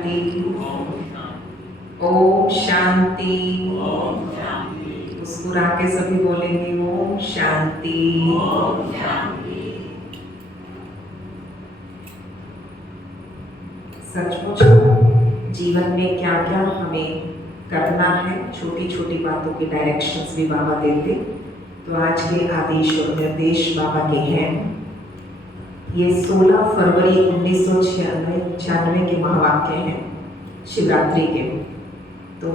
शांति। ओम शांति। मुस्कुरा के सभी बोलेंगे ओम शांति। सचमुच जीवन में क्या क्या हमें करना है, छोटी छोटी बातों के डायरेक्शंस भी बाबा देते। तो आज के आदेश और निर्देश बाबा के हैं। ये 16 फरवरी 1996 के महावाक्य हैं, शिवरात्रि के। तो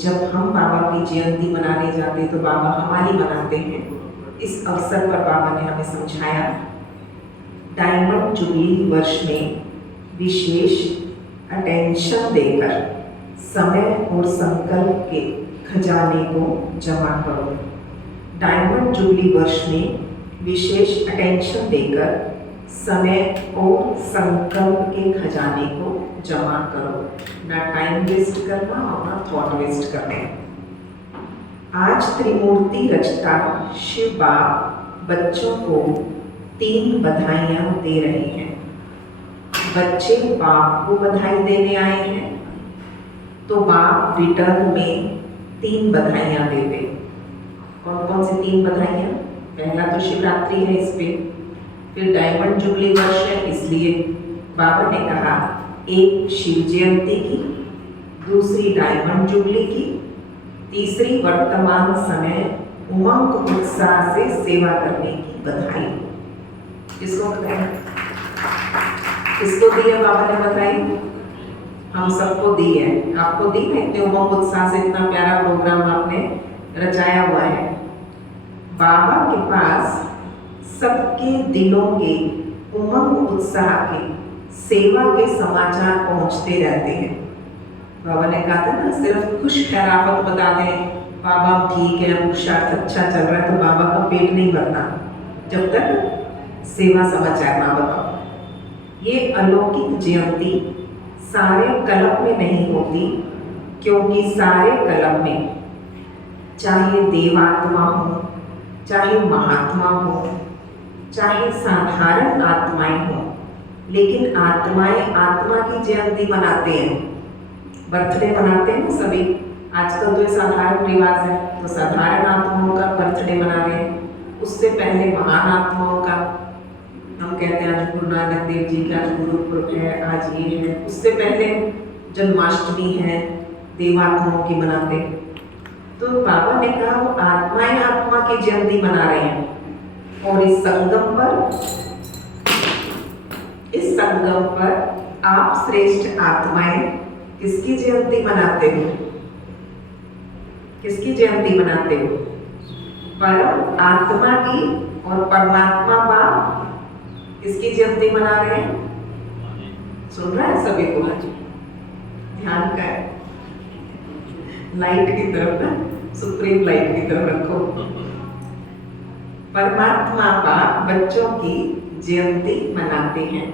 जब हम बाबा की जयंती मनाने जाते तो बाबा हमारी मनाते हैं। इस अवसर पर बाबा ने हमें समझाया, डायमंड जुबली वर्ष में विशेष अटेंशन देकर समय और संकल्प के खजाने को जमा करो। डायमंड जुबली वर्ष में विशेष अटेंशन देकर समय और संकल्प के खजाने को जमा करो। ना टाइम वेस्ट करना और ना थॉट वेस्ट करना। आज त्रिमूर्ति रचता शिव बाप बच्चों को 3 बधाइयां दे रहे हैं। बच्चे बाप को बधाई देने आए हैं तो बाप रिटर्न में 3 बधाइयां देते। कौन कौन सी 3 बधाइयां? पहला तो शिवरात्रि है, इस पे। फिर डायमंड जुबली वर्ष है, इसलिए बाबा ने कहा एक शिव जयंती की, दूसरी डायमंड जुबली की, तीसरी वर्तमान समय उमंग उत्साह से सेवा करने की बधाई। किसको बताया? किसको दी है बाबा ने बधाई? हम सबको दी है। आपको दी है? इतने उमंग उत्साह से इतना प्यारा प्रोग्राम आपने रचाया हुआ है। बाबा के पास सबके दिलों के उमंग उत्साह के सेवा के समाचार पहुंचते रहते हैं। बाबा ने कहा था ना, सिर्फ खुश खैराफत बता दें बाबा ठीक है, पुरुषार्थ अच्छा चल रहा है, तो बाबा का पेट नहीं भरता जब तक सेवा समाचार ना बताओ। ये अलौकिक जयंती सारे कलम में नहीं होती, क्योंकि सारे कलम में चाहे देवात्मा हो, चाहे महात्मा हो, चाहे साधारण आत्माएं हो, लेकिन आत्माएं आत्मा की जयंती मनाते हैं। बर्थडे मनाते हैं ना सभी। आजकल तो ये साधारण रिवाज है, तो साधारण आत्माओं का बर्थडे मना रहे हैं। उससे पहले महान आत्माओं का हम कहते हैं आज गुरु नानक देव जी का गुरुपुरब है, आज ये है। उससे पहले जन्माष्टमी है, देवात्माओं की मनाते। तो बाबा ने कहा वो आत्माएं आत्मा की जयंती मना रहे हैं। और इस संगम पर आप श्रेष्ठ आत्माएं किसकी जयंती मनाते हो? किसकी जयंती मनाते हो? परम आत्मा की। और परमात्मा बाप किसकी जयंती मना रहे हैं? सुन रहा है सभी को? ध्यान का है, लाइट की तरफ ना, सुप्रीम लाइट की तरफ रखो। परमात्मा बाप बच्चों की जयंती मनाते हैं।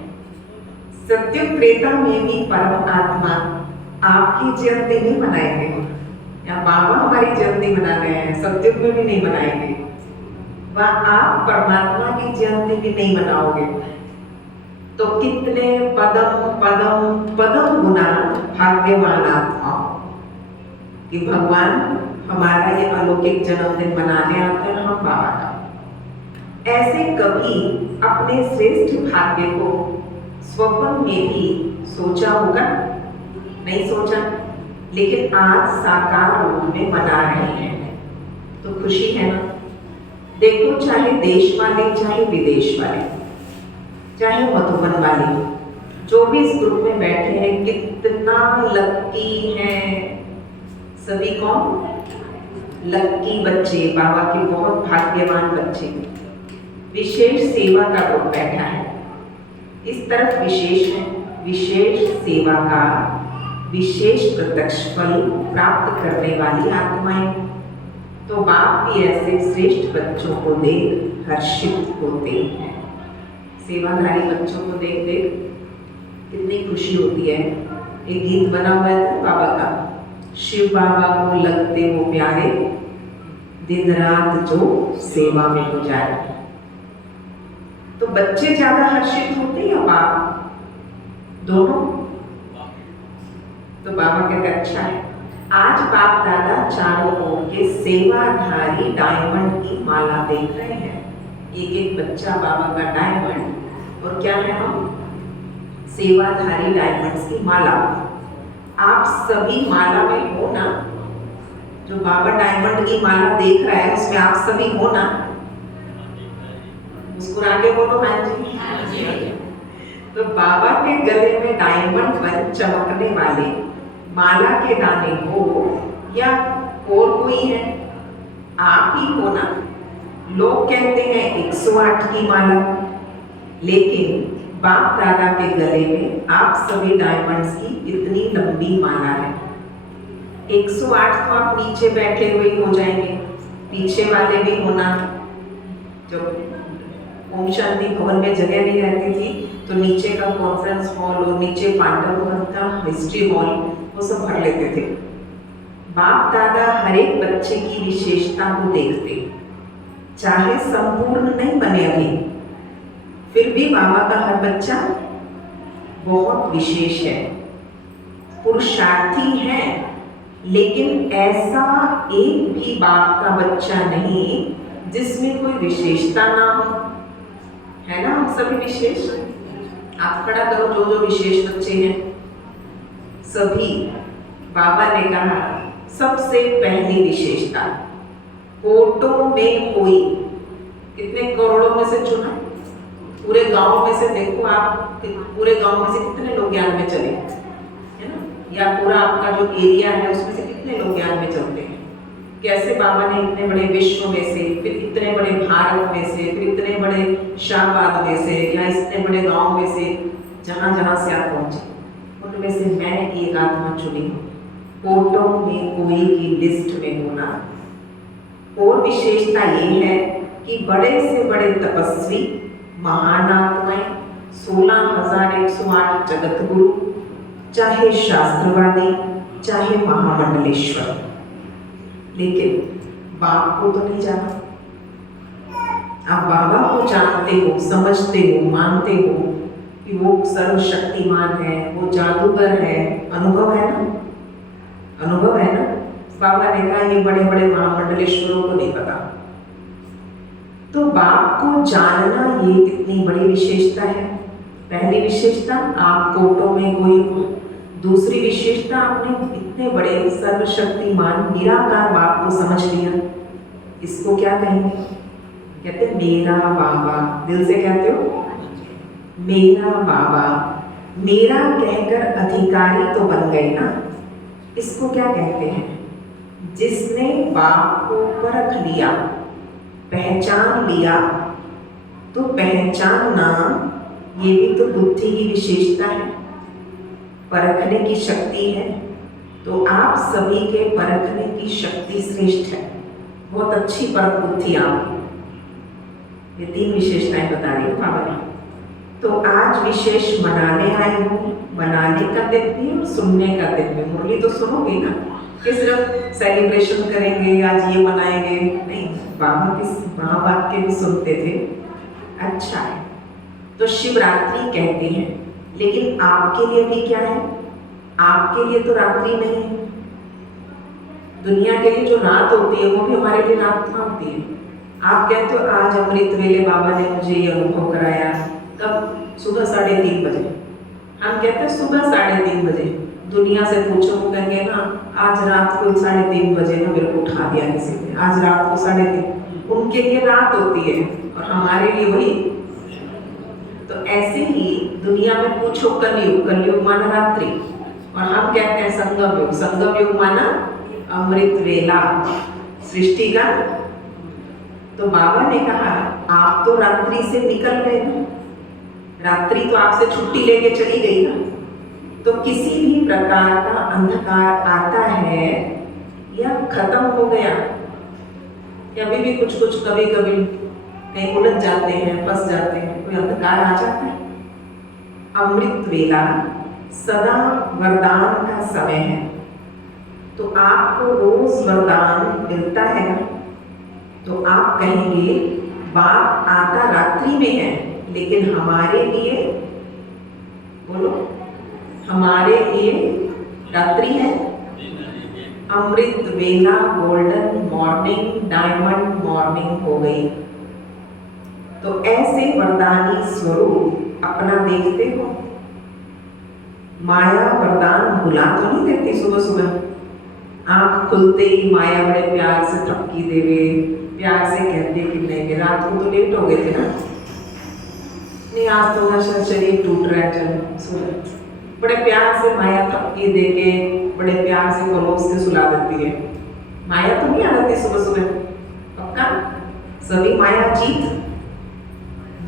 सत्य त्रेता में भी परम आत्मा आपकी जयंती नहीं मनाएंगे। या बाबा हमारी जयंती मना रहे हैं, सत्युग में भी नहीं मनाएंगे। वह आप परमात्मा की जयंती भी नहीं मनाओगे। तो कितने पदम पदम पदम गुना भाग्यवान आत्मा कि भगवान हमारा ये अलौकिक जन्मदिन मनाने आते हैं हम बाबा का। ऐसे कभी अपने श्रेष्ठ भाग्य को स्वप्न में भी सोचा होगा? नहीं सोचा, लेकिन आज साकार रूप में मना रहे हैं, तो खुशी है ना। देखो, चाहे देश वाले, चाहे विदेश वाले, चाहे मधुबन वाले, जो भी इस ग्रुप में बैठे हैं, कितना लकी हैं सभी। कौन? लकी बच्चे, बाबा के बहुत भाग्यवान बच्चे। विशेष सेवा का ग्रुप बैठा है। इस तरफ विशेष है, विशेष सेवा का विशेष प्रत्यक्ष फल प्राप्त करने वाली आत्माएं। तो बाप भी ऐसे श्रेष्ठ बच्चों को देख हर्षित होते हैं। सेवाधारी बच्चों को देख देख कितनी खुशी होती है। एक गीत बना हुआ है बाबा का, शिव बाबा को लगते हो प्यारे, दिन रात जो सेवा में गुजारे। तो बच्चे ज्यादा हर्षित होते या बाप? दोनों? तो बाबा कहते अच्छा है। आज बाप दादा चारों ओर के सेवाधारी डायमंड की माला देख रहे हैं। एक एक बच्चा बाबा का डायमंड, और क्या है हम सेवाधारी डायमंड्स की माला। आप सभी माला में हो ना? जो बाबा डायमंड की माला देख रहा है उसमें आप सभी हो ना? मुस्कुरा के बोलो हाँ जी। तो बाबा के गले में डायमंड पर चमकने वाले माला के दाने हो या और कोई है? आप ही हो ना? लोग कहते हैं 108 की माला, लेकिन बाप दादा के गले में आप सभी डायमंड्स की इतनी लंबी माला है। 108 तो आप नीचे बैठे हुए हो जाएंगे, पीछे वाले भी होना। जब ओम शांति भवन में जगह नहीं रहती थी तो नीचे का कॉन्फ्रेंस हॉल और नीचे पांडव भवन का हिस्ट्री हॉल वो सब भर लेते थे। बाप दादा हर एक बच्चे की विशेषता को देखते, चाहे संपूर्ण नहीं बने अभी, फिर भी बाबा का हर बच्चा बहुत विशेष है, पुरुषार्थी है। लेकिन ऐसा एक भी बाप का बच्चा नहीं जिसमें कोई विशेषता ना हो, है ना? हम सभी विशेष। आप खड़ा करो जो जो विशेष बच्चे हैं, सभी। बाबा ने कहा सबसे पहली विशेषता, कोटों में कोई, कितने करोड़ों में से चुना? पूरे गांव में से देखो आप, पूरे गांव में से कितने लोग ज्ञान में चले, है ना? या पूरा आपका जो एरिया है उसमें से कितने लोग ज्ञान में चलते हैं? कैसे बाबा ने इतने बड़े विश्व में से, फिर इतने बड़े भारत में से, फिर इतने बड़े शाहबाद में से, या इतने बड़े गांव में से, जहां जहां से आप पहुंचे, उनमें से मैं एक आत्मा चुनी हूँ। कोटों में कोई की लिस्ट में होना। और विशेषता ये है कि बड़े से बड़े तपस्वी, महान आत्माएं, 16,108 जगत गुरु, चाहे शास्त्रवादी, चाहे महामंडलेश्वर, लेकिन बाप को तो नहीं जाना। आप बाबा को जानते हो, समझते हो, मानते हो कि वो सर्वशक्तिमान है, वो जादूगर है, अनुभव है ना? अनुभव है ना? बाबा ने कहा ये बड़े बड़े महामंडलेश्वरों को नहीं पता। तो बाप को जानना ये कितनी बड़ी विशेषता है। पहली विशेषता, आप कोटों में कोई हो। दूसरी विशेषता, आपने इतने बड़े सर्वशक्तिमान निराकार बाप को समझ लिया। इसको क्या कहेंगे? कहते मेरा बाबा। दिल से कहते हो मेरा बाबा। मेरा कहकर अधिकारी तो बन गए ना। इसको क्या कहते हैं? जिसने बाप को परख लिया, पहचान लिया। तो पहचानना ये भी तो बुद्धि की विशेषता है, परखने की शक्ति है। तो आप सभी के परखने की शक्ति श्रेष्ठ है, बहुत अच्छी परख बुद्धि आपकी। ये 3 विशेषताएं बता रही हूँ बाबा ने। तो आज विशेष मनाने आई हूँ, मनाने का दिन भी और सुनने का दिन भी। मुरली तो सुनोगे ना कि सिर्फ सेलिब्रेशन करेंगे, आज ये मनाएंगे, नहीं। बाबा की महावाक्य भी सुनते थे। अच्छा है। तो शिवरात्रि कहते हैं, लेकिन आपके लिए भी क्या है? आपके लिए तो रात्रि नहीं है। दुनिया के लिए जो रात होती है वो भी हमारे लिए रात होती है। आप कहते हो आज अमृत वेले बाबा ने मुझे ये अनुभव कराया। कब? सुबह 3:30 बजे। हम कहते हैं सुबह 3:30 बजे। दुनिया से पूछो, वो कहेंगे ना आज रात को 3:30 बजे ना मेरे को उठा दिया किसी ने, आज रात को 3:30। उनके लिए रात होती है और हमारे लिए वही। तो ऐसे ही दुनिया में पूछो कलयुग, कलयुग माना रात्रि, और हम कहते हैं संगम युग, संगम युग माना अमृत वेला सृष्टि का। तो बाबा ने कहा आप तो रात्रि से निकल गए ना, रात्रि तो आपसे छुट्टी लेके चली गई ना। तो किसी भी प्रकार का अंधकार आता है या खत्म हो गया, या अभी भी कुछ कुछ कभी कभी कहीं उलझ जाते हैं, फंस जाते हैं, कोई अंधकार आ जाता है। अमृत वेला सदा वरदान का समय है। तो आपको रोज वरदान मिलता है ना। तो आप कहेंगे बाप आता रात्रि में है, लेकिन हमारे लिए, बोलो, हमारे लिए रात्रि है, अमृत वेला गोल्डन मॉर्निंग डायमंड मॉर्निंग हो गई। तो ऐसे वरदानी स्वरूप अपना देखते हो। माया वरदान भुला तो नहीं देती सुबह सुबह। आंख खुलते ही माया बड़े प्यार से थपकी देवे, प्यार से कहते कि नहीं रात को तो लेट हो गए थे ना, नहीं आज तो शरीर टूट रहा है, चलो सुबह। बड़े प्यार से माया थपकी दे के बड़े प्यार से परोस के सुला देती है। माया तो नहीं आ जाती सुबह सुबह, पक्का सभी माया जीत।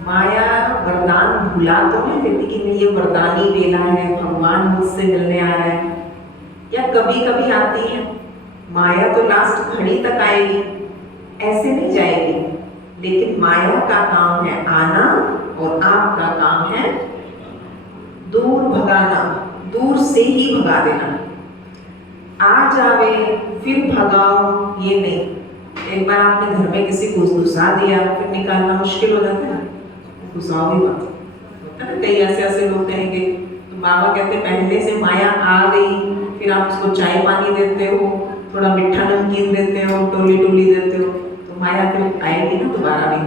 माया वरदान भुला तो नहीं देती कि नहीं ये वरदानी वेला है, भगवान मुझसे मिलने आ रहा है। या कभी कभी आती है माया तो लास्ट घड़ी तक आएगी, ऐसे नहीं जाएगी। लेकिन माया का काम है आना और आपका काम है दूर भगाना, दूर से ही भगा देना। आ जावे फिर भगाओ ये नहीं। एक बार आपने घर में किसी को घुसा दिया फिर निकालना मुश्किल हो जाता है ना, घुसाओ ही मत। होता है कई ऐसे लोग कहेंगे, तो बाबा कहते पहले से माया आ गई, फिर आप उसको चाय पानी देते हो, थोड़ा मीठा नमकीन देते हो, टोली टोली देते हो, तो माया फिर आएगी ना दोबारा भी।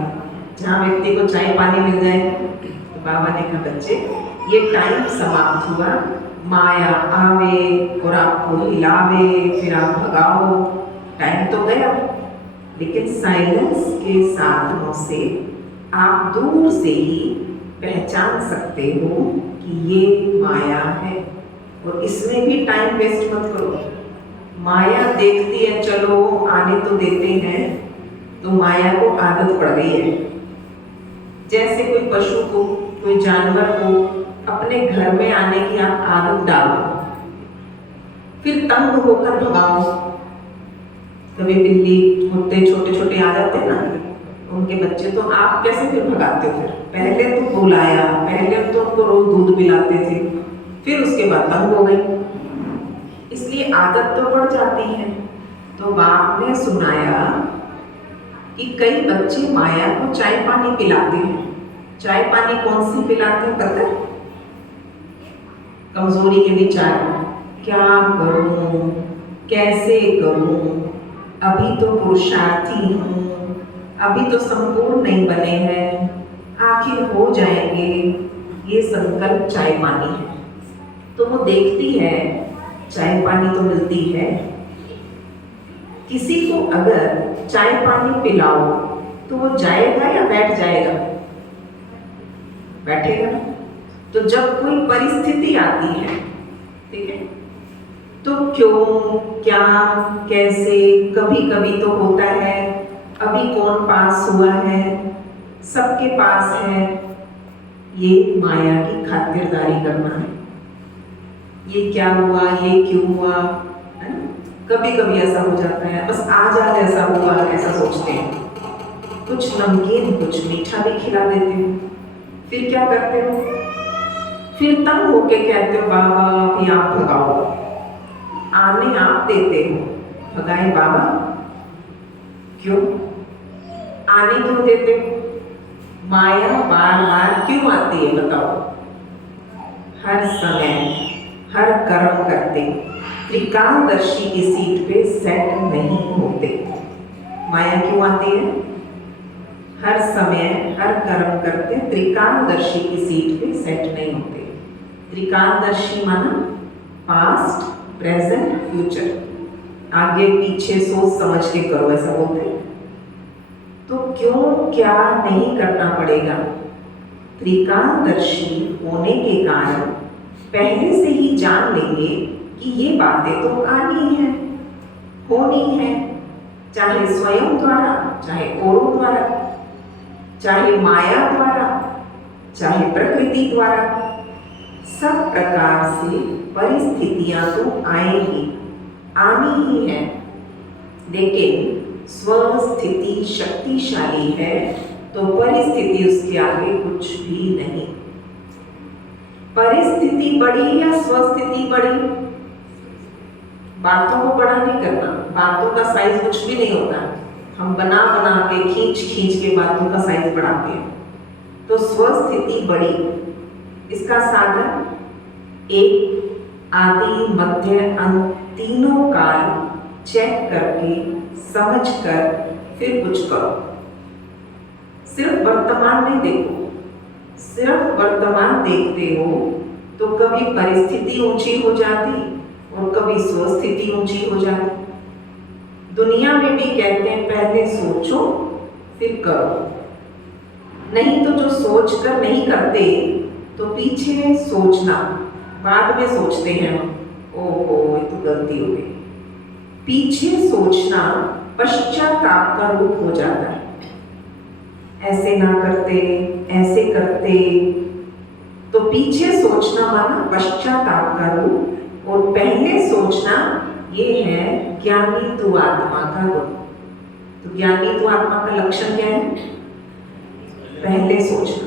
जहाँ व्यक्ति को चाय पानी मिल जाए, तो बाबा ने कहा बच्चे ये टाइम समाप्त हुआ, माया आवे और आपको हिलावे फिर आप भगाओ, टाइम तो गया। लेकिन साइलेंस के साधनों से आप दूर से ही पहचान सकते हो कि ये माया है। और इसमें भी टाइम वेस्ट मत करो। माया देखती है चलो आने तो देते हैं, तो माया को आदत पड़ गई है। जैसे कोई पशु को, कोई जानवर को अपने घर में आने की आप आदत डालो, फिर तंग होकर भगाओ। कभी बिल्ली कुत्ते छोटे छोटे आ जाते हैं ना, उनके बच्चे, तो आप कैसे फिर भगाते हो? फिर पहले तो बुलाया, पहले तो उनको रोज दूध पिलाते थे, फिर उसके बाद तंग हो गई, इसलिए आदत तो पड़ जाती है। तो बाप ने सुनाया कि कई बच्चे माया को चाय पानी पिलाते हैं। चाय पानी कौन सी पिलाते हैं पता है? कमजोरी के विचार, क्या करूं, कैसे करूं, अभी तो पुरुषार्थी हूं, अभी तो संपूर्ण नहीं बने हैं, आखिर हो जाएंगे, ये संकल्प चाय पानी है। तो वो देखती है चाय पानी तो मिलती है। किसी को अगर चाय पानी पिलाओ तो वो जाएगा या बैठ जाएगा? बैठेगा ना। तो जब कोई परिस्थिति आती है, ठीक है, तो क्यों, क्या, कैसे, कभी कभी तो होता है, अभी कौन पास हुआ है, सबके पास है, ये माया की खातिरदारी करना है। ये क्या हुआ, ये क्यों हुआ, है ना? कभी कभी ऐसा हो जाता है, बस आज आज ऐसा हुआ ऐसा सोचते हैं। कुछ नमकीन कुछ मीठा भी खिला देते हो, फिर क्या करते हो? फिर तंग होके कहते हो बाबा अभी आप भगाओ। आने आप देते हो, भगाए बाबा क्यों? आने क्यों देते हो? माया बार बार क्यों आती है बताओ? हर समय हर कर्म करते त्रिकालदर्शी की सीट पे सेट नहीं होते। माया क्यों आती है? हर समय हर कर्म करते त्रिकालदर्शी की सीट पे सेट नहीं होते। त्रिकालदर्शी माना पास्ट, प्रेजेंट, फ्यूचर, आगे पीछे सोच समझ के करो, ऐसा बोलते हैं। तो क्यों क्या नहीं करना पड़ेगा? त्रिकालदर्शी होने के कारण पहले से ही जान लेंगे कि ये बातें तो आनी है, होनी है, चाहे स्वयं द्वारा, चाहे औरों द्वारा, चाहे माया द्वारा, चाहे प्रकृति द्वारा, सब प्रकार से परिस्थितियां तो आएगी, आनी ही है। लेकिन स्वस्थिति शक्तिशाली है तो परिस्थिति उसके आगे कुछ भी नहीं। परिस्थिति बड़ी या स्वस्थिति बड़ी, बातों को बड़ा नहीं करना। बातों का साइज कुछ भी नहीं होता, हम बना बना के खींच खींच के बातों का साइज बढ़ाते हैं। तो स्वस्थिति बड़ी, इसका साधन एक आदि मध्य अंत तीनों काल चेक करके समझ कर फिर कुछ करो। सिर्फ वर्तमान में देखो। सिर्फ वर्तमान देखते हो तो कभी परिस्थिति ऊंची हो जाती और कभी स्वस्थिति ऊंची हो जाती। दुनिया में भी कहते हैं पहले सोचो फिर करो, नहीं तो जो सोच कर नहीं करते तो पीछे सोचना, बाद में सोचते हैं ओहो ये तो गलती हो गई। पीछे सोचना पश्चाताप का रूप हो जाता है। ऐसे ना करते, ऐसे करते, तो पीछे सोचना माना पश्चाताप का रूप, और पहले सोचना ये है ज्ञानी तू आत्मा का गुण। तो ज्ञानी तू आत्मा का लक्षण क्या है? पहले सोचना।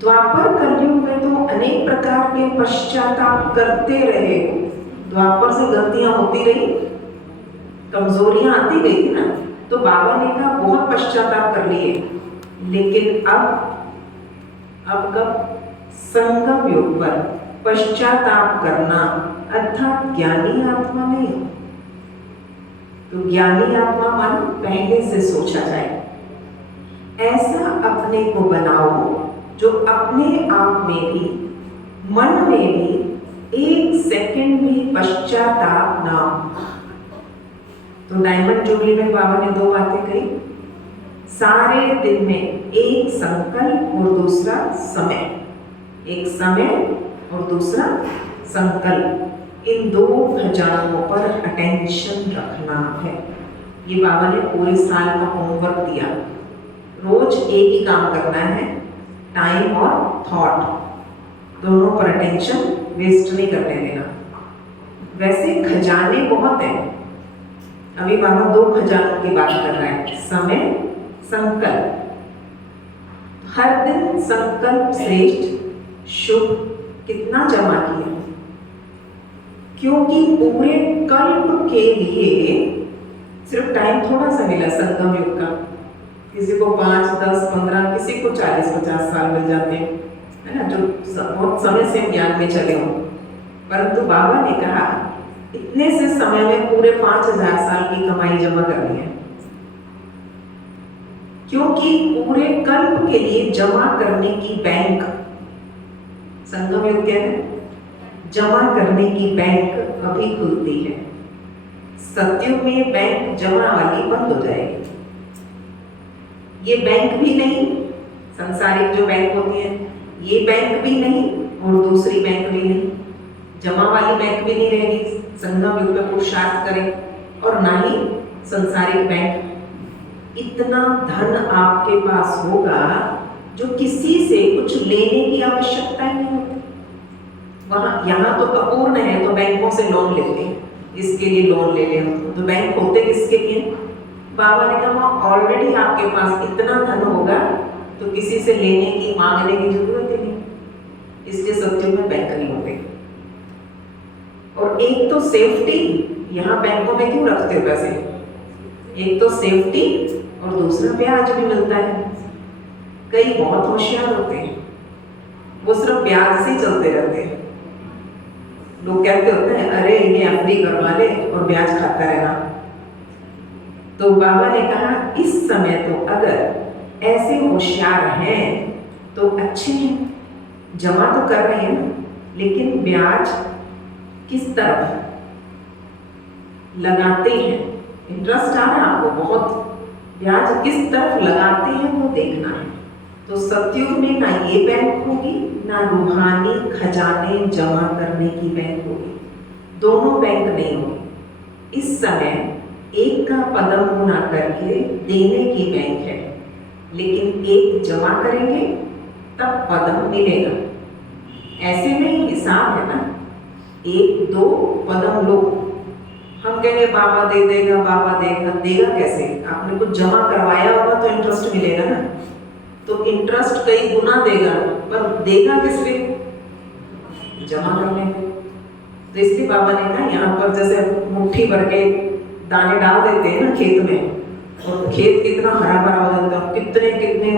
द्वापर कलयुग में तो अनेक प्रकार के पश्चाताप करते रहे। द्वापर से गलतियां होती रही, कमजोरियां आती गई थी ना, तो बाबा ने कहा बहुत पश्चाताप कर लिए, लेकिन अब कब? संगम युग पर पश्चाताप करना अर्थात ज्ञानी आत्मा नहीं। तो ज्ञानी आत्मा मानो पहले से सोचा जाए। ऐसा अपने को बनाओ जो अपने आप में भी, मन में भी एक सेकंड भी पश्चाताप ना हो। तो डायमंड जुबली में बाबा ने दो बातें कही। सारे दिन में एक संकल्प और दूसरा समय, एक समय और दूसरा संकल्प, इन दो खजानों पर अटेंशन रखना है। ये बाबा ने पूरे साल का होमवर्क दिया। रोज एक ही काम करना है, टाइम और थॉट दोनों पर अटेंशन वेस्ट नहीं करने देना। वैसे खजाने बहुत हैं, अभी बाबा दो खजानों की बात कर रहे हैं, समय, संकल्प। हर दिन संकल्प श्रेष्ठ शुभ कितना जमा किया, क्योंकि पूरे कल्प के लिए सिर्फ टाइम थोड़ा सा मिला संगम युग का। किसी को 5, 10, 15, किसी को 40, 50 साल मिल जाते हैं, है ना, जो बहुत समय से ज्ञान में चले हों। परंतु बाबा ने कहा इतने से समय में पूरे 5000 साल की कमाई जमा करनी है, क्योंकि पूरे कल्प के लिए जमा करने की बैंक, संगम युग क्या है? जमा करने की बैंक अभी खुलती है। सतयुग में बैंक जमा वाली बंद हो जाएगी। ये बैंक भी नहीं, संसारिक जो बैंक होती है, ये बैंक भी नहीं और दूसरी बैंक भी नहीं, जमा वाली बैंक भी नहीं रहेगी। संगम युग में पुरुषार्थ करें और ना ही संसारिक बैंक। इतना धन आपके पास होगा जो किसी से कुछ लेने की आवश्यकता ही नहीं होती। वहाँ यहाँ तो अपूर्ण है तो बैंकों से लोन लेते हैं, इसके लिए लोन ले लें, तो बैंक होते किसके लिए? बाबा ने कहा ऑलरेडी आपके पास इतना धन होगा तो किसी से लेने की, मांगने की जरूरत ही नहीं। इसलिए सत्युग में बैंक नहीं होते। और एक तो सेफ्टी, यहाँ बैंकों में क्यों रखते हो पैसे? एक तो सेफ्टी और दूसरा ब्याज भी मिलता है। कई बहुत होशियार होते हैं, वो सिर्फ ब्याज से चलते रहते हैं। लोग कहते होते हैं अरे इन्हें एफडी करवा ले और ब्याज खाता रहना। तो बाबा ने कहा इस समय तो अगर ऐसे होशियार हैं तो अच्छे हैं, जमा तो कर रहे हैं, लेकिन ब्याज किस तरफ लगाते हैं, इंटरेस्ट आ रहा है आपको बहुत, ब्याज किस तरफ लगाते हैं वो देखना है। तो सतयुग में ना ये बैंक होगी ना रूहानी खजाने जमा करने की बैंक होगी, दोनों बैंक नहीं होगी। इस समय एक का पदम गुना करके देने की बैंक है, लेकिन एक जमा करेंगे तब पदम मिलेगा। ऐसे नहीं, हिसाब है ना, 1, 2 पदम लो। हम कहेंगे बाबा दे देगा, बाबा देगा, देगा कैसे? आपने कुछ जमा करवाया होगा तो इंटरेस्ट मिलेगा ना, तो इंटरेस्ट कई गुना देगा, पर देगा किस पे? जमा करने पे। तो इसलिए बाबा ने कहा यहाँ पर जैसे मुट्ठी भर के दाने डाल देते हैं ना खेत में, और खेत कितना हरा भरा हो जाता है, कितने कितने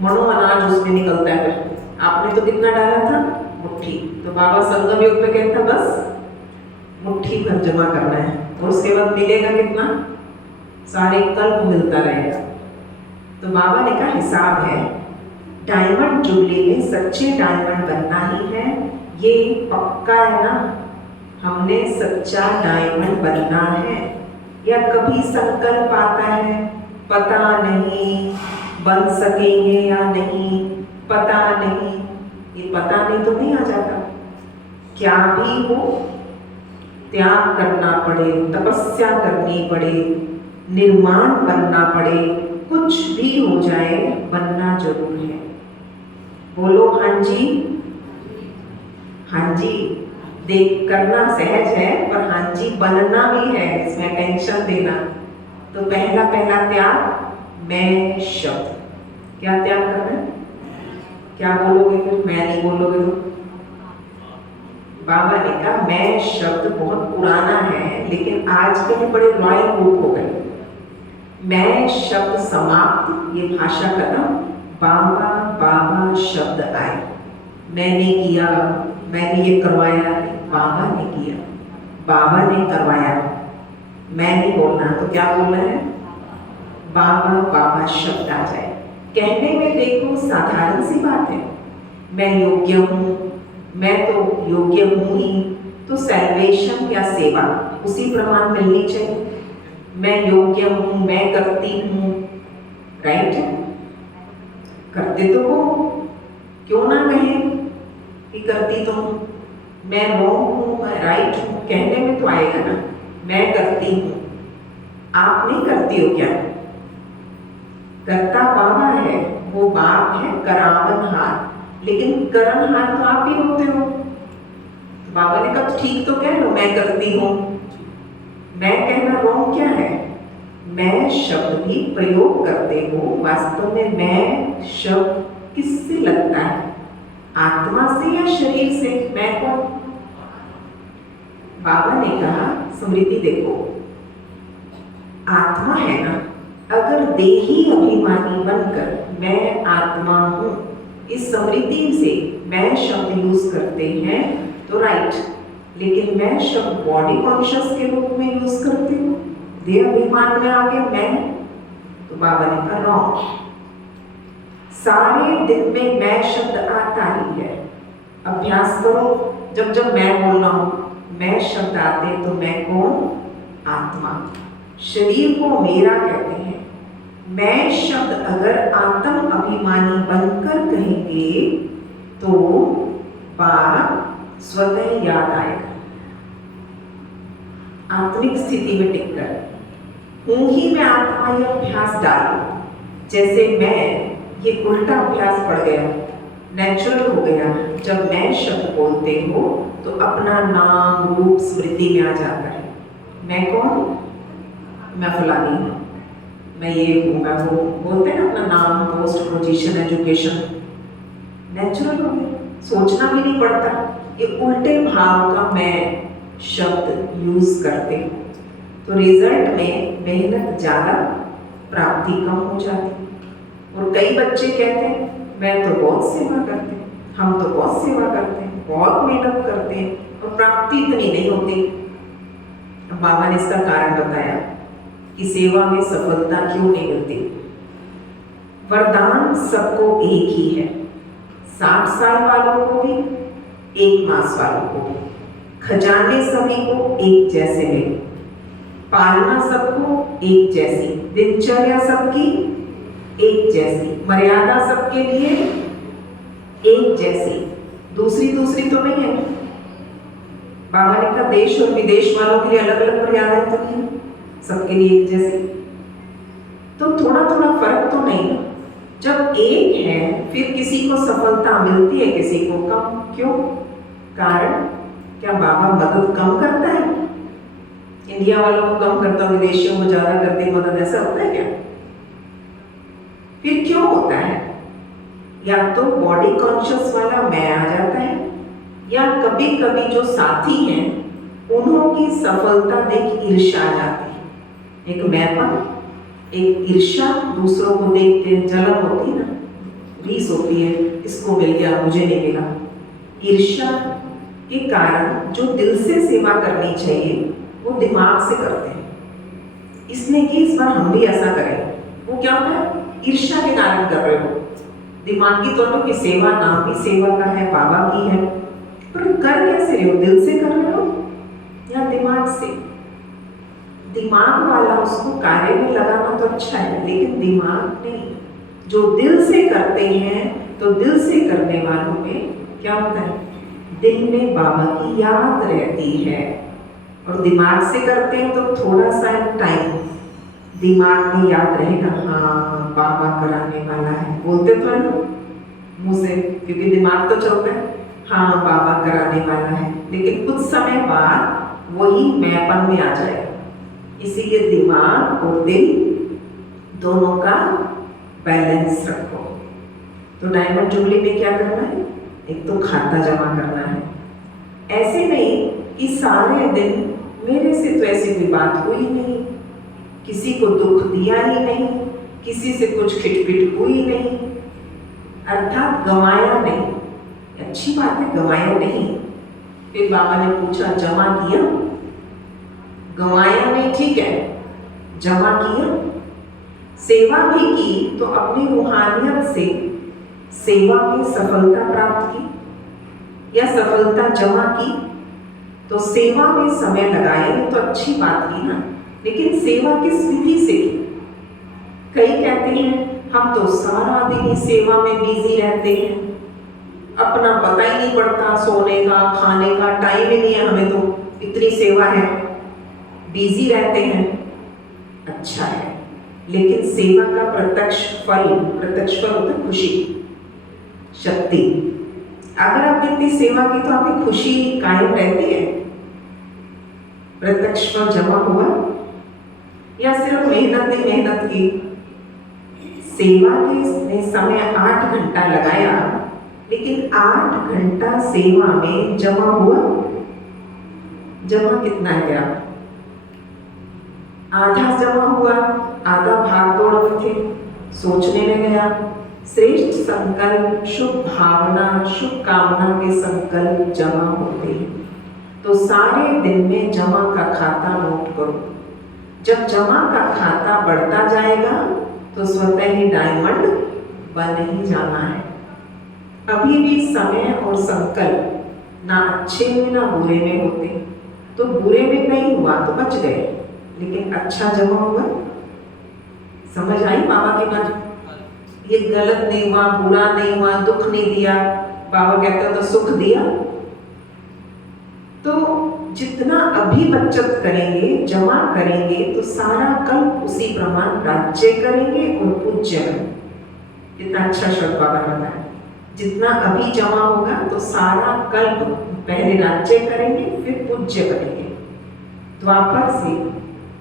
मणों अनाज उसमें निकलता है। फिर आपने तो कितना डाला था? मुट्ठी। तो बाबा संगम योग पे कहता बस मुट्ठी भर जमा करना है और उसके बाद मिलेगा कितना, सारे कल्प मिलता रहेगा। तो बाबा ने कहा हिसाब है, डायमंड जुबली में सच्चे डायमंड बनना ही है, ये पक्का है ना, हमने सच्चा डायमंड बनना है। या कभी संकल्प आता है, पता नहीं बन सकेंगे या नहीं, पता नहीं, ये पता नहीं तो नहीं आ जाता। क्या भी हो, त्याग करना पड़े, तपस्या करनी पड़े, निर्माण बनना पड़े, कुछ भी हो जाए बनना जरूर है। बोलो हाँ जी, हाँ जी। देख करना सहज है पर हाँ जी बनना भी है, इसमें टेंशन देना। तो पहला त्याग, मैं शब्द। क्या त्याग करना है? क्या बोलोगे फिर? मैं नहीं बोलोगे तो? बाबा ने कहा मैं शब्द बहुत पुराना है, लेकिन आज के बड़े रॉयल रूप हो गए। मैं शब्द समाप्त, ये भाषा खत्म, बाबा बाबा शब्द आए। मैंने किया, मैंने ये करवाया, बाबा ने किया, बाबा ने करवाया। मैं नहीं बोलना तो क्या बोलना है? बाबा बाबा शब्द आ जाए। कहने में देखो साधारण सी बात है, मैं योग्य हूँ, मैं तो योग्य हूँ ही, तो सैल्वेशन या सेवा उसी प्रमाण मिलनी चाहिए। मैं योग्य हूँ, मैं करती हूँ, राइट? करते तो हो, क्यों ना कहें कि करती तो हूँ। मैं रॉन्ग हूँ, मैं राइट हूँ, कहने में तो आएगा ना। मैं करती हूँ, आप नहीं करती हो क्या? करता बाबा है, वो बाप है करावनहार, लेकिन करनहार तो आप ही होते हो। तो बाबा ने कहा ठीक तो कह लो, मैं करती हूँ। मैं कहना रॉन्ग क्या है? मैं शब्द भी प्रयोग करते हो, वास्तव में मैं शब्द किससे लगता है? आत्मा से या शरीर से? मैं कौन? बाबा ने कहा स्मृति देखो, आत्मा है ना, अगर देही अभिमानी बनकर मैं आत्मा हूं, इस स्मृति से मैं शब्द यूज करते हैं तो राइट, लेकिन मैं शब्द बॉडी कॉन्शियस के रूप में यूज करते हूँ, देह अभिमान में आगे मैं, तो बाबा ने कहा रॉन्ग। सारे दिन में मैं शब्द आता ही है। अभ्यास करो, जब जब मैं बोल रहा हूं मैं शब्द आते, तो मैं कौन? आत्मा। शरीर को मेरा कहते हैं। मैं शब्द अगर आत्म अभिमानी बनकर कहेंगे तो बाप स्वतः याद आएगा। आत्मिक स्थिति में टिककर हूं ही मैं आत्मा, यह अभ्यास डालो। जैसे मैं, ये उल्टा अभ्यास पड़ गया, नेचुरल हो गया। जब मैं शब्द बोलते हो तो अपना नाम रूप स्मृति में आ जाता है। मैं कौन? मैं फलानी हूँ, मैं ये हूँ, मैं वो, बोलते हैं ना अपना नाम, पोस्ट, पोजीशन, एजुकेशन, नेचुरल हो गया, सोचना भी नहीं पड़ता। ये उल्टे भाव का मैं शब्द यूज करते हो तो रिजल्ट में मेहनत ज़्यादा, प्राप्ति कम हो जाती। और कई बच्चे कहते हैं मैं तो बहुत सेवा करते हैं, हम तो बहुत सेवा करते हैं, बहुत मेहनत करते हैं और प्राप्ति इतनी नहीं होती। अब बाबा ने इसका कारण बताया कि सेवा में सफलता क्यों नहीं मिलती। वरदान सबको एक ही है, 60 साल वालों को भी, 1 मास वालों को भी। खजाने सभी को एक जैसे मिले, पालना सबको एक जैसी, दिनचर्या सबकी एक जैसी, मर्यादा सबके लिए एक जैसी, दूसरी तो नहीं है। बाबा ने कहा देश और विदेश वालों के लिए अलग अलग मर्यादाएं तो नहीं है, सबके लिए एक जैसी। तो थोड़ा फर्क तो नहीं। जब एक है फिर किसी को सफलता मिलती है, किसी को कम। क्यों? कारण क्या बाबा मदद कम करता है? इंडिया वालों को कम करता, विदेशियों को ज्यादा करते मदद, ऐसा होता है क्या? फिर क्यों होता है? या तो बॉडी कॉन्शियस वाला मैं आ जाता है, या कभी कभी जो साथी हैं उन्हों की सफलता देख ईर्ष्या आ जाती है। एक मैंपन, एक ईर्ष्या, दूसरों को देखते जलन होती ना, रीस होती है, इसको मिल गया मुझे नहीं मिला। ईर्ष्या के कारण जो दिल से सेवा करनी चाहिए वो दिमाग से करते हैं। इसलिए कि इस बार हम भी ऐसा करें। वो क्या होता है, ईर्ष्या के कारण कर रहे हो। दिमागी तौर की सेवा, नाम भी सेवा का है, बाबा की है, पर कर कैसे रहे हो? दिल से कर रहे हो या दिमाग से? दिमाग वाला उसको कार्य में लगाना तो अच्छा है, लेकिन दिमाग नहीं। जो दिल से करते हैं, तो दिल से करने वालों में क्या होता है, दिल में बाबा की याद रहती है। और दिमाग से करते हैं तो थोड़ा सा टाइम दिमाग में याद रहेगा, हाँ बाबा कराने वाला है, बोलते तो है मुँह से, क्योंकि दिमाग तो चलता है, हाँ बाबा कराने वाला है, लेकिन कुछ समय बाद वही मैंपन में आ जाएगा। इसीलिए दिमाग और दिल दोनों का बैलेंस रखो। तो डायमंड जुबली में क्या करना है, एक तो खाता जमा करना है। ऐसे नहीं कि सारे दिन मेरे से तो ऐसी कोई बात हुई नहीं, किसी को दुख दिया ही नहीं, किसी से कुछ खिटपिट हुई नहीं, अर्थात गंवाया नहीं। अच्छी बात है, गंवाया नहीं। फिर बाबा ने पूछा जमा किया? गंवाया नहीं, ठीक है, जमा किया। सेवा भी की तो अपनी रूहानियत से सेवा में सफलता प्राप्त की या सफलता जमा की, तो सेवा में समय लगाए तो अच्छी बात की ना, लेकिन सेवा किस विधि से की? कई कहते हैं हम तो सारा दिन ही सेवा में बिजी रहते हैं, अपना पता ही नहीं पड़ता, सोने का खाने का टाइम ही नहीं है हमें, तो इतनी सेवा है, बिजी रहते हैं। अच्छा है, लेकिन सेवा का प्रत्यक्ष फल होता है खुशी, शक्ति। अगर आपने इतनी सेवा की तो आपकी खुशी कायम रहती है। प्रत्यक्ष फल जमा हुआ या सिर्फ मेहनत ही मेहनत की? सेवा के समय 8 घंटा लगाया, लेकिन 8 घंटा सेवा में जमा हुआ? जमा कितना गया? आधा जमा हुआ, आधा भाग दौड़ में थे, सोचने में गया। श्रेष्ठ संकल्प, शुभ भावना, शुभ कामना के संकल्प जमा होते हैं, तो सारे दिन में जमा का खाता नोट करो। जब जमा का खाता बढ़ता जाएगा तो स्वतः ही डायमंड बन ही जाना है। अभी भी समय और संकल्प ना अच्छे में ना बुरे में होते, तो बुरे में नहीं हुआ तो बच गए, लेकिन अच्छा जमा हुआ। समझ आई बाबा की बात? ये गलत नहीं हुआ, बुरा नहीं हुआ, दुख नहीं दिया, बाबा कहते हो तो सुख दिया। तो जितना अभी बचत करेंगे, जमा करेंगे, तो सारा कल उसी प्रमाण राज्य करेंगे और पूज्य करेंगे। कितना अच्छा शब्द बाबा ने बताया, जितना अभी जमा होगा तो सारा कल पहले राज्य करेंगे फिर पूज्य करेंगे। द्वापर से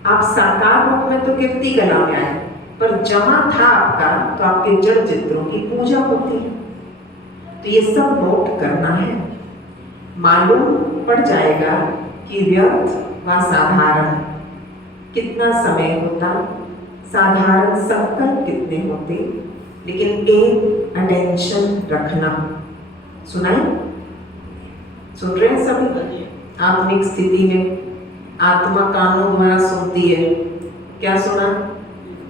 आप साकार रूप में तो कीर्ति कला में आए, पर जमा था आपका तो आपके जड़ चित्रों की पूजा होती है। तो ये सब नोट करना है। मालूम पड़ जाएगा कि व्यर्थ व साधारण कितना समय होता, साधारण संकल्प कितने होते, लेकिन एक अटेंशन रखना। सुनाई? सुन रहे हैं सभी? आत्मिक स्थिति में आत्मा कानों द्वारा सुनती है। क्या सुना?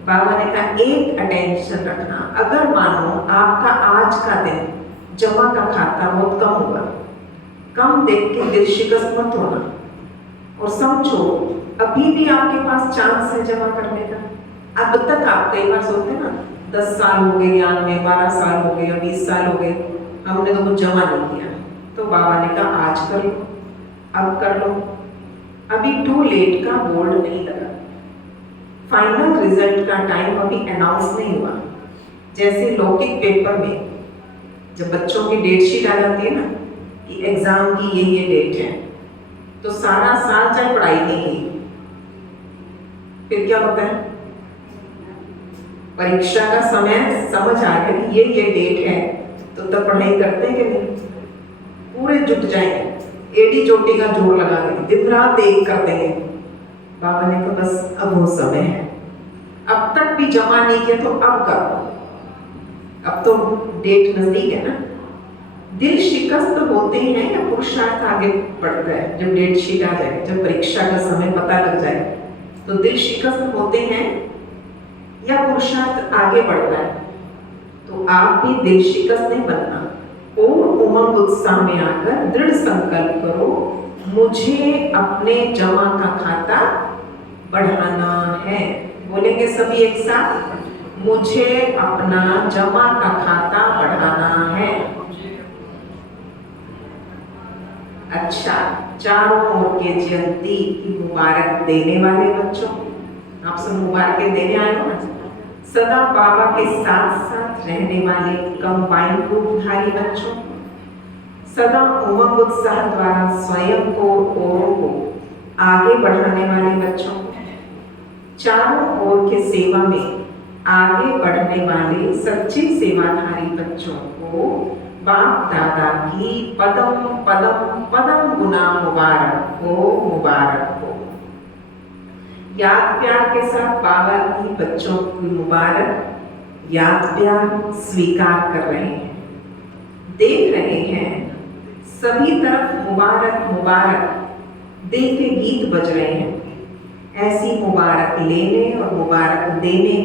बाबा ने कहा एक अटेंशन रखना। अगर मानो आपका आज का दिन जमा का खाता बहुत कम हुआ, कम देख के दिल शिकस्त मत होना, और समझो अभी भी आपके पास चांस है जमा करने का। अब तक आप कई बार सोचते ना 10 साल हो गए ज्ञान में, 12 साल हो गए या 20 साल हो गए, हमने तो कुछ जमा नहीं किया। तो बाबा ने कहा आज कर लो, अब कर लो, अभी टू लेट का बोर्ड नहीं लगा, फाइनल रिजल्ट का टाइम अभी अनाउंस नहीं हुआ। जैसे लौकिक पेपर में जब बच्चों की डेट शीट आ जाती है ना कि एग्जाम की ये डेट है, तो सारा साल चाहे पढ़ाई नहीं की, फिर क्या होता है, परीक्षा का समय समझ आ गया कि ये डेट है, तो तब पढ़ाई करते हैं कि नहीं? पूरे जुट जाएंगे, एडी चोटी का जोर लगा देंगे, दिन रात एक कर देंगे। बाबा ने कहा बस अब वो समय है, अब तक भी जमा नहीं किया तो अब करो, अब तो डेट नजदीक है ना। दिल शिकस्त होते हैं या पुरुषार्थ आगे बढ़ता है? जब डेट शीट आ जाए, जब परीक्षा का समय पता लग जाए, तो दिल शिकस्त होते हैं या पुरुषार्थ आगे बढ़ता है? तो आप भी दिल शिकस्त नहीं बनना और उमंग उत्साह में आकर दृढ़ संकल्प करो, मुझे अपने जमा का खाता बढ़ाना है। बोलेंगे सभी एक साथ, मुझे अपना जमा का खाता बढ़ाना है। अच्छा, चारों ओर के जयंती की मुबारक देने वाले बच्चों, आप सब मुबारकें देने आए हो ना। सदा बाबा के साथ साथ रहने वाले कंबाइन रूपधारी बच्चों, सदा उमंग उत्साह द्वारा स्वयं को औरों को आगे बढ़ाने वाले बच्चों, चारों ओर के सेवा में आगे बढ़ने वाले सच्चे सेवाधारी बच्चों को बाप दादा की पदम पदम पदम गुना मुबारक हो, मुबारक हो। याद प्यार के साथ बाबा की बच्चों की मुबारक याद प्यार स्वीकार कर रहे हैं, देख रहे हैं सभी तरफ मुबारक मुबारक दिल के गीत बज रहे हैं। ऐसी मुबारक लेने और मुबारक देने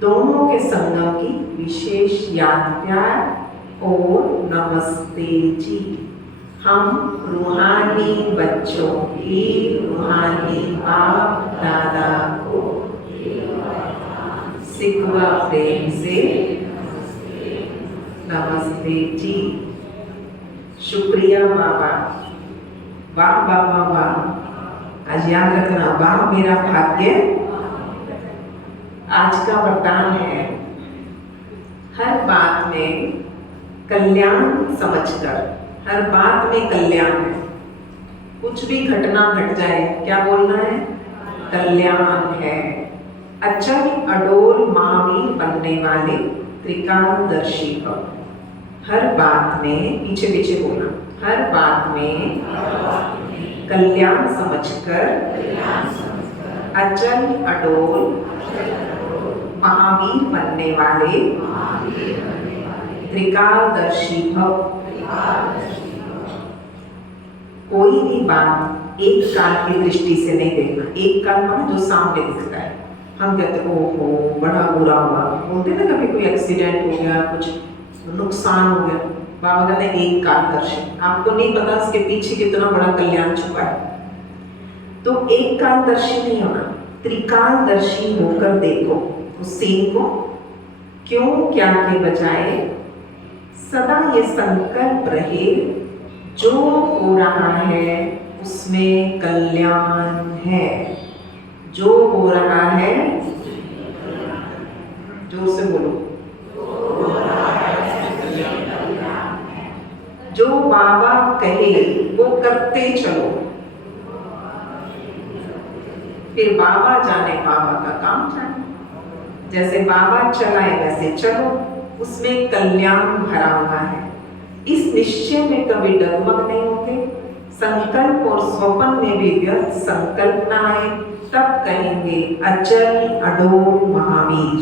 दोनों के संगम की विशेष याद प्यार और नमस्ते जी। हम रूहानी बच्चों की रूहानी बाप दादा को सिकवा प्रेम से नमस्ते जी। शुक्रिया बाबा। वाह बाबा वाह। आज याद रखना, वाह मेरा भाग्य आज का वरदान है। हर बात में कल्याण समझकर, हर बात में कल्याण है। कुछ भी घटना घट जाए, क्या बोलना है? कल्याण है। अचल अडोल महावीर बनने वाले त्रिकालदर्शी भव। हर बात में, पीछे पीछे बोलना, हर बात में कल्याण समझकर अचल अडोल महावीर बनने वाले त्रिकालदर्शी भव। कोई भी बात एक काल की दृष्टि से नहीं देखना। एक काल माना जो सामने दिखता है। हम कहते हैं ओहो बड़ा बुरा हुआ, बोलते ना कभी कोई एक्सीडेंट हो गया, कुछ नुकसान हो गया, बाबा कहते हैं एक कालदर्शी। आपको नहीं पता इसके पीछे कितना बड़ा कल्याण छुपा है। तो एक कालदर्शी नहीं होना, त्रिकालदर्शी होकर देखो उस सीन को। क्यों क्या के बजाय सदा ये संकल्प रहे, जो हो रहा है उसमें कल्याण है। जो हो रहा है, जोर से बोलो, जो बाबा कहे वो करते चलो, फिर बाबा जाने बाबा का काम जाने। जैसे बाबा चलाए वैसे चलो, उसमें कल्याण भरा हुआ है। इस निश्चय में कभी डगमग नहीं होते। संकल्प और स्वप्न में भी व्यर्थ संकल्प न आए, तब कहेंगे अचल अडोल महावीर।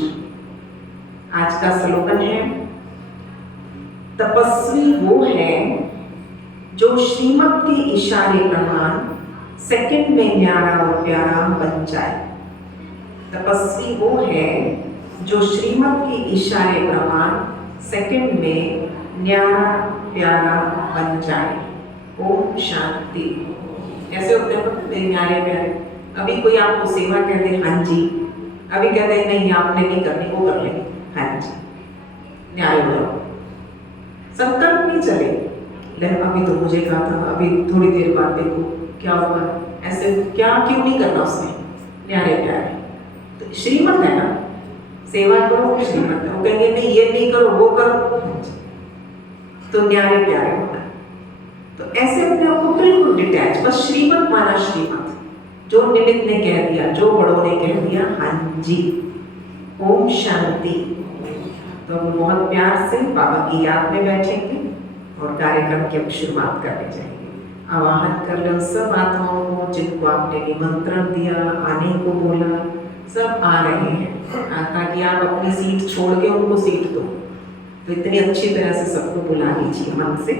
आज का स्लोगन है, तपस्वी वो है जो श्रीमत के इशारे प्रमाण सेकंड में न्यारा और प्यारा बन जाए। तपस्वी वो है जो श्रीमत के इशारे प्रमाण सेकंड में न्यारा प्यारा बन जाए। ओम शांति। ऐसे होते हैं मेरे न्यारे प्यारे। अभी कोई आपको सेवा कह दे हाँ जी, अभी कहते हैं नहीं आपने नहीं करनी, वो कर लेंगे हाँ जी, न्यारे हो जाओ। संकल्प नहीं चले, अभी तो मुझे कहा था, अभी थोड़ी देर बाद देखो क्या होगा, ऐसे क्या क्यों नहीं करना उसमें। न्यारे प्यारे तो श्रीमत है ना, सेवा करो श्रीमत है। वो कहेंगे नहीं ये नहीं करो वो करो, तो न्यारे प्यारे होना। तो ऐसे अपने आप को बिल्कुल डिटैच, बस श्रीमत माना श्रीमत, जो निमित्त ने कह दिया, जो बड़ों ने कह दिया हाँ जी। ओम शांति। तो हम बहुत प्यार से बाबा की याद में बैठेंगे और कार्यक्रम की अब शुरुआत करने जाएंगे। आवाहन कर लो सब आत्माओं को जिनको आपने निमंत्रण दिया, आने को बोला, सब आ रहे हैं, ताकि आप अपनी सीट छोड़ के उनको सीट दो। तो इतनी अच्छी तरह से सबको बुला लीजिए मन से।